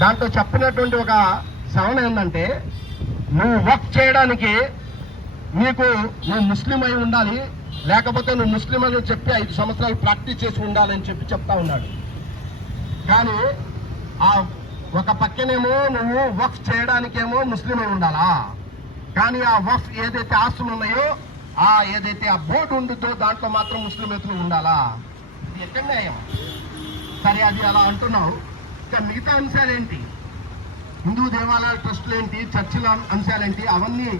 దాంట్లో చెప్పినటువంటి ఒక సవరణ ఏంటంటే, నువ్వు వక్ఫ్ చేయడానికి నువ్వు ముస్లిం అయి ఉండాలి, లేకపోతే నువ్వు ముస్లిం అని చెప్పి 5 సంవత్సరాలు ప్రాక్టీస్ చేసి ఉండాలని చెప్తా ఉన్నాడు. కానీ ఆ ఒక పక్కనేమో నువ్వు వక్ఫ్ చేయడానికేమో ముస్లిం అయి ఉండాలా, కానీ ఆ వక్ఫ్ ఏదైతే ఆస్తులు ఉన్నాయో ఏదైతే ఆ బోర్డు ఉంటుందో దాంట్లో మాత్రం ముస్లిమేతులు ఉండాలా? ఇది ఎక్కడ న్యాయం? సరే, అది అలా అంటున్నావు. ఇక మిగతా అంశాలేంటి? హిందూ దేవాలయాల ట్రస్టులు ఏంటి, చర్చిల అంశాలేంటి? అవన్నీ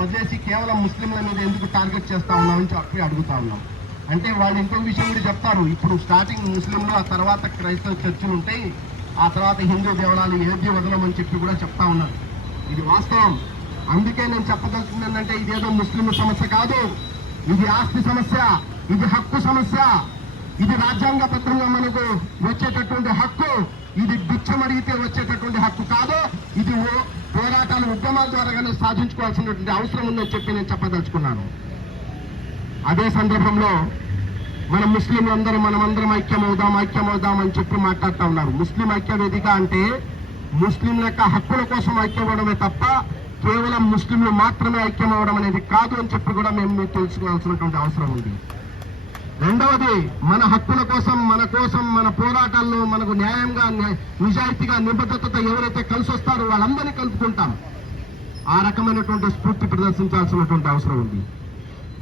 వదిలేసి కేవలం ముస్లింల మీద ఎందుకు టార్గెట్ చేస్తా ఉన్నామని చెప్పి అడుగుతా ఉన్నాం. అంటే వాళ్ళు ఇంకో విషయం కూడా చెప్తారు. ఇప్పుడు స్టార్టింగ్ ముస్లింలు, ఆ తర్వాత క్రైస్తవ చర్చిలు ఉంటాయి, ఆ తర్వాత హిందూ దేవాలయాలు ఏది వదలమని చెప్పి కూడా చెప్తా ఉన్నారు. ఇది వాస్తవం. అందుకే నేను చెప్పదలుచుకుంది ఏంటంటే, ఇదేదో ముస్లింల సమస్య కాదు, ఇది ఆస్తి సమస్య, ఇది హక్కు సమస్య, ఇది రాజ్యాంగబద్ధంగా మనకు వచ్చేటటువంటి హక్కు. ఇది బిచ్చం అడిగితే వచ్చేటటువంటి హక్కు కాదు. ఇది పోరాటాలు, ఉద్యమాల ద్వారాగానే సాధించుకోవాల్సినటువంటి అవసరం ఉందని చెప్పి నేను చెప్పదలుచుకున్నాను. అదే సందర్భంలో మన ముస్లింలందరూ మనమందరం ఐక్యమవుదాం అని చెప్పి మాట్లాడుతూ ఉన్నారు. ముస్లిం ఐక్య వేదిక అంటే ముస్లింల యొక్క హక్కుల కోసం ఐక్యమవడమే తప్ప కేవలం ముస్లింలు మాత్రమే ఐక్యమవడం అనేది కాదు అని చెప్పి కూడా మేము తెలుసుకోవాల్సినటువంటి అవసరం ఉంది. రెండవది, మన హక్కుల కోసం, మన పోరాటాల్లో మనకు న్యాయంగా, నిజాయితీగా, నిబద్ధతతో ఎవరైతే కలిసి వస్తారో వాళ్ళందరినీ కలుపుకుంటాం. ఆ రకమైనటువంటి స్ఫూర్తి ప్రదర్శించాల్సినటువంటి అవసరం ఉంది.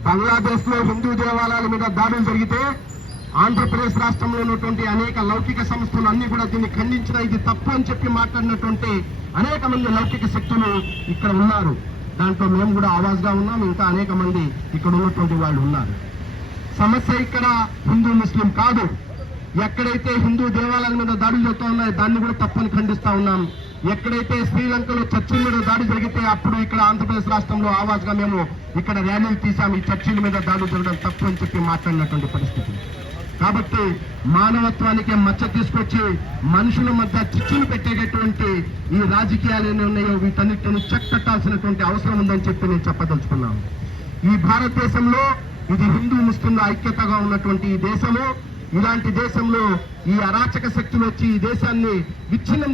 బంగ్లాదేశ్ లో హిందూ దేవాలయాల మీద దాడులు జరిగితే ఆంధ్రప్రదేశ్ రాష్ట్రంలో ఉన్నటువంటి అనేక లౌకిక సంస్థలు అన్ని కూడా దీన్ని ఖండించిన, ఇది తప్పు అని చెప్పి మాట్లాడినటువంటి అనేక మంది లౌకిక శక్తులు ఇక్కడ ఉన్నారు. దాంట్లో మేము కూడా ఆవాజ్గా ఉన్నాం. ఇంకా అనేక మంది ఇక్కడ ఉన్నటువంటి వాళ్ళు ఉన్నారు. సమస్య ఇక్కడ హిందూ ముస్లిం కాదు. ఎక్కడైతే హిందూ దేవాలయాల మీద దాడులు జరుగుతూ ఉన్నాయో దాన్ని కూడా తప్పని ఖండిస్తా ఉన్నాం. ఎక్కడైతే శ్రీలంకలో చర్చిల మీద దాడి జరిగితే అప్పుడు ఇక్కడ ఆంధ్రప్రదేశ్ రాష్ట్రంలో ఆవాజ్గా మేము ఇక్కడ ర్యాలీలు తీసాం. ఈ చర్చిల మీద దాడులు జరగడం తప్పు అని చెప్పి మాట్లాడినటువంటి పరిస్థితి. కాబట్టి మానవత్వానికి మచ్చ తీసుకొచ్చి మనుషుల మధ్య చిచ్చులు పెట్టేటటువంటి ఈ రాజకీయాలు ఏమి ఉన్నాయో వీటన్నిటిని చెక్కట్టాల్సినటువంటి అవసరం ఉందని చెప్పి నేను చెప్పదలుచుకున్నాను. ఈ భారతదేశంలో ఇది హిందూ ముస్లింల ఐక్యతగా ఉన్నటువంటి ఈ దేశము. ఇలాంటి దేశంలో ఈ అరాచక శక్తులు వచ్చి ఈ దేశాన్ని విచ్ఛిన్నం